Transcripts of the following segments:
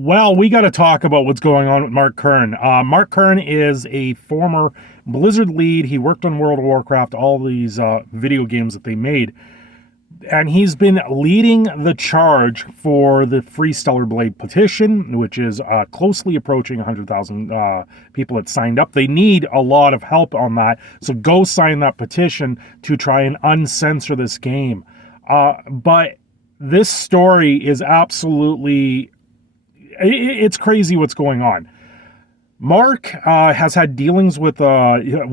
Well, we got to talk about what's going on with Mark Kern. Mark Kern is a former Blizzard lead. He worked on World of Warcraft, all these video games that they made. And he's been leading the charge for the Free Stellar Blade petition, which is closely approaching 100,000 people that signed up. They need a lot of help on that. So go sign that petition to try and uncensor this game. But this story is absolutely... It's crazy what's going on. Mark has had dealings with a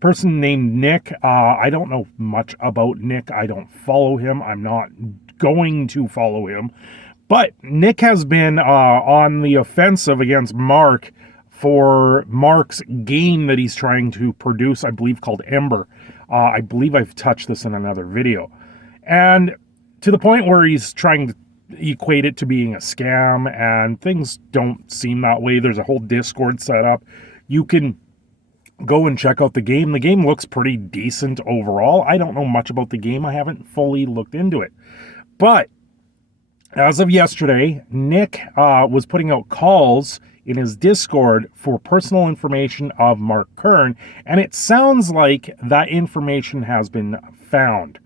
person named Nick. I don't know much about Nick. I don't follow him. I'm not going to follow him. But Nick has been on the offensive against Mark for Mark's game that he's trying to produce, I believe called Ember. I believe I've touched this in another video. And to the point where he's trying to equate it to being a scam, and things don't seem that way. There's a whole Discord set up. You can go and check out the game. The game looks pretty decent overall. I don't know much about the game. I haven't fully looked into it. But as of yesterday, Nick was putting out calls in his Discord for personal information of Mark Kern, and it sounds like that information has been found.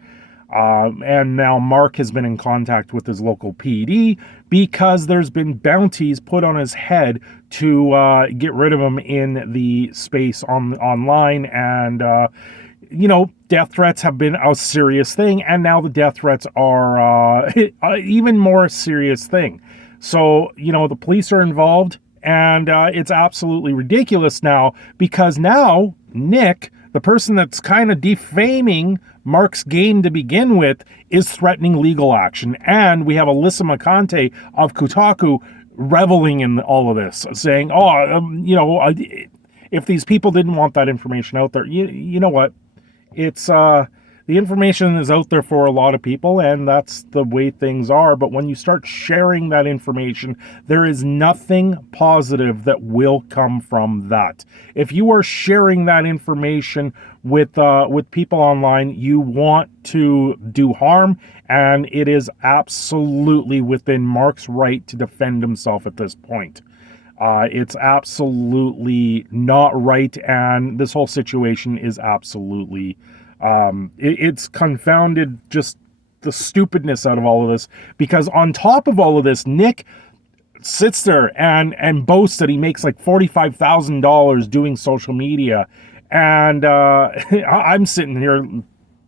And now Mark has been in contact with his local PD because there's been bounties put on his head to get rid of him in the space online. And, death threats have been a serious thing. And now the death threats are even more serious thing. So, the police are involved, and it's absolutely ridiculous now because now Nick, the person that's kind of defaming Mark's game to begin with, is threatening legal action. And we have Alyssa McConte of Kotaku reveling in all of this, saying, if these people didn't want that information out there, you know what? It's the information is out there for a lot of people, and that's the way things are. But when you start sharing that information, there is nothing positive that will come from that. If you are sharing that information with people online, you want to do harm, and it is absolutely within Mark's right to defend himself at this point. It's absolutely not right, and this whole situation is absolutely... it's confounded just the stupidness out of all of this, because on top of all of this, Nick sits there and boasts that he makes like $45,000 doing social media. And I'm sitting here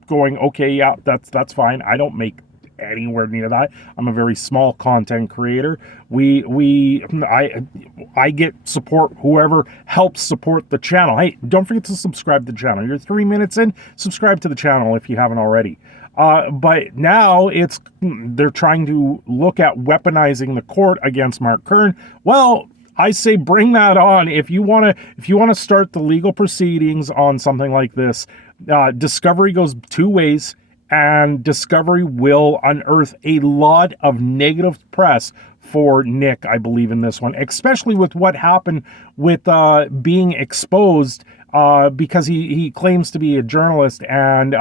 going, okay, yeah, that's fine. I don't make anywhere near that. I'm a very small content creator. I get support, whoever helps support the channel. Hey, don't forget to subscribe to the channel. You're 3 minutes in, subscribe to the channel if you haven't already. But now they're trying to look at weaponizing the court against Mark Kern. Well, I say bring that on. If you want to start the legal proceedings on something like this, Discovery goes two ways. And Discovery will unearth a lot of negative press for Nick, I believe, in this one, especially with what happened with being exposed because he claims to be a journalist, and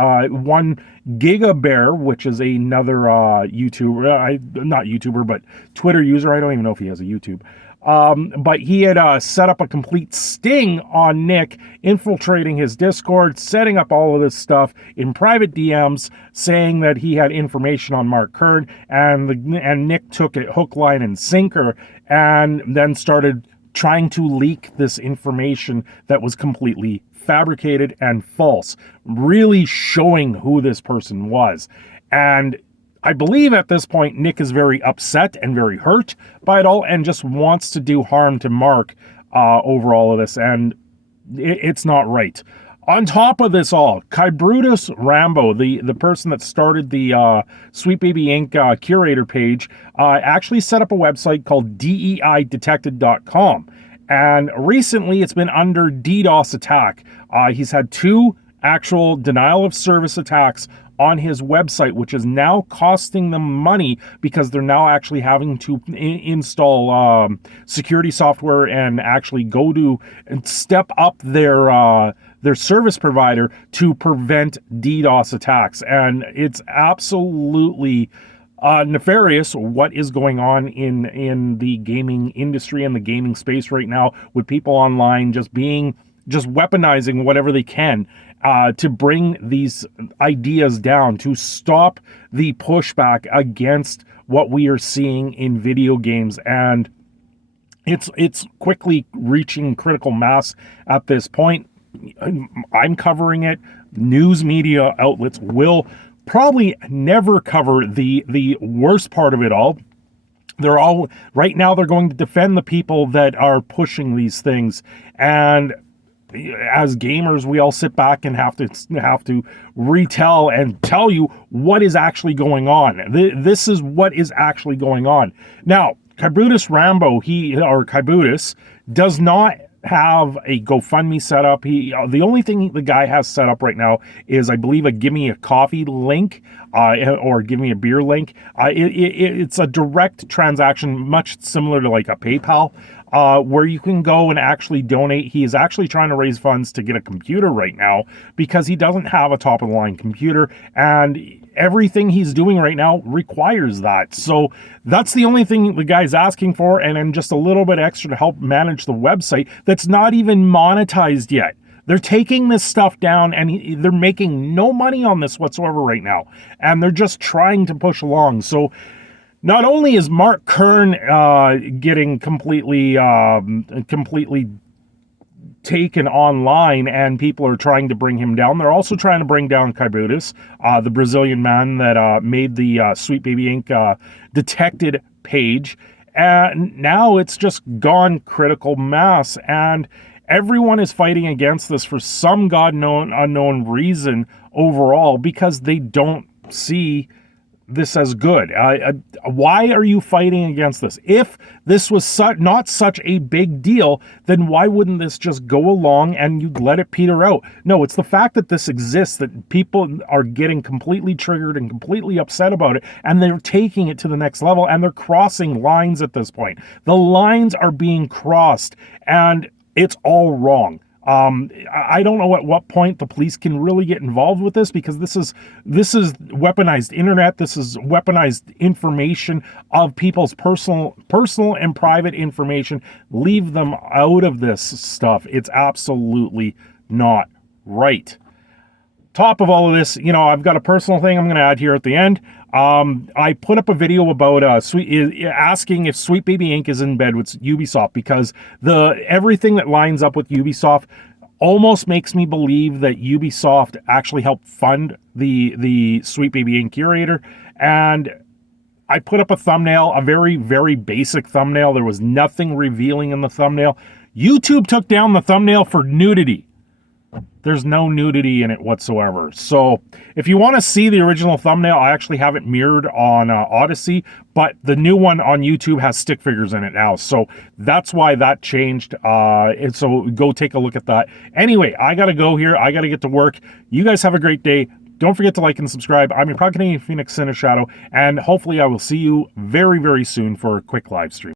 one GigaBear, which is another YouTuber, not YouTuber, but Twitter user. I don't even know if he has a YouTube. But he had set up a complete sting on Nick, infiltrating his Discord, setting up all of this stuff in private DMs, saying that he had information on Mark Kern, and Nick took it hook, line, and sinker, and then started trying to leak this information that was completely fabricated and false, really showing who this person was. And I believe at this point, Nick is very upset and very hurt by it all and just wants to do harm to Mark over all of this. And it's not right. On top of this all, Kybrutus Rambo, the person that started the Sweet Baby Inc. Curator page, actually set up a website called DEI Detected .com. And recently it's been under DDoS attack. He's had 2 actual denial of service attacks on his website, which is now costing them money because they're now actually having to install security software and actually go to and step up their service provider to prevent DDoS attacks. And it's absolutely nefarious what is going on in the gaming industry and the gaming space right now, with people online just weaponizing whatever they can to bring these ideas down, to stop the pushback against what we are seeing in video games. And it's quickly reaching critical mass at this point. I'm covering it. News media outlets will probably never cover the worst part of it all. They're all right now, they're going to defend the people that are pushing these things. And as gamers, we all sit back and have to retell and tell you what is actually going on. This is what is actually going on. Now, Kybutis Rambo, Kybutis, does not have a GoFundMe set up. The only thing the guy has set up right now is, I believe, a give me a coffee link or give me a beer link. It's a direct transaction, much similar to like a PayPal, where you can go and actually donate. He is actually trying to raise funds to get a computer right now because he doesn't have a top of the line computer, and everything he's doing right now requires that. So that's the only thing the guy's asking for, and then just a little bit extra to help manage the website that's not even monetized yet. They're taking this stuff down, and they're making no money on this whatsoever right now, and they're just trying to push along. So not only is Mark Kern getting completely taken online, and people are trying to bring him down, they're also trying to bring down Kybutis, the Brazilian man that made the Sweet Baby Inc. Detected page. And now it's just gone critical mass, and everyone is fighting against this for some unknown reason overall, because they don't see this as good. Why are you fighting against this? If this was not such a big deal, then why wouldn't this just go along and you'd let it peter out? No, it's the fact that this exists that people are getting completely triggered and completely upset about it, and they're taking it to the next level, and they're crossing lines at this point. The lines are being crossed, and it's all wrong. I don't know at what point the police can really get involved with this, because this is weaponized internet. This is weaponized information of people's personal and private information. Leave them out of this stuff. It's absolutely not right. Top of all of this, I've got a personal thing I'm going to add here at the end. I put up a video about asking if Sweet Baby Inc. is in bed with Ubisoft, because everything that lines up with Ubisoft almost makes me believe that Ubisoft actually helped fund the Sweet Baby Inc. curator. And I put up a thumbnail, a very, very basic thumbnail. There was nothing revealing in the thumbnail. YouTube took down the thumbnail for nudity. There's no nudity in it whatsoever. So if you want to see the original thumbnail, I actually have it mirrored on Odyssey, but the new one on YouTube has stick figures in it now. So that's why that changed. And so go take a look at that. Anyway, I got to go here. I got to get to work. You guys have a great day. Don't forget to like and subscribe. I'm your Proud Canadian Phoenix Sin of Shadow, and hopefully I will see you very, very soon for a quick live stream.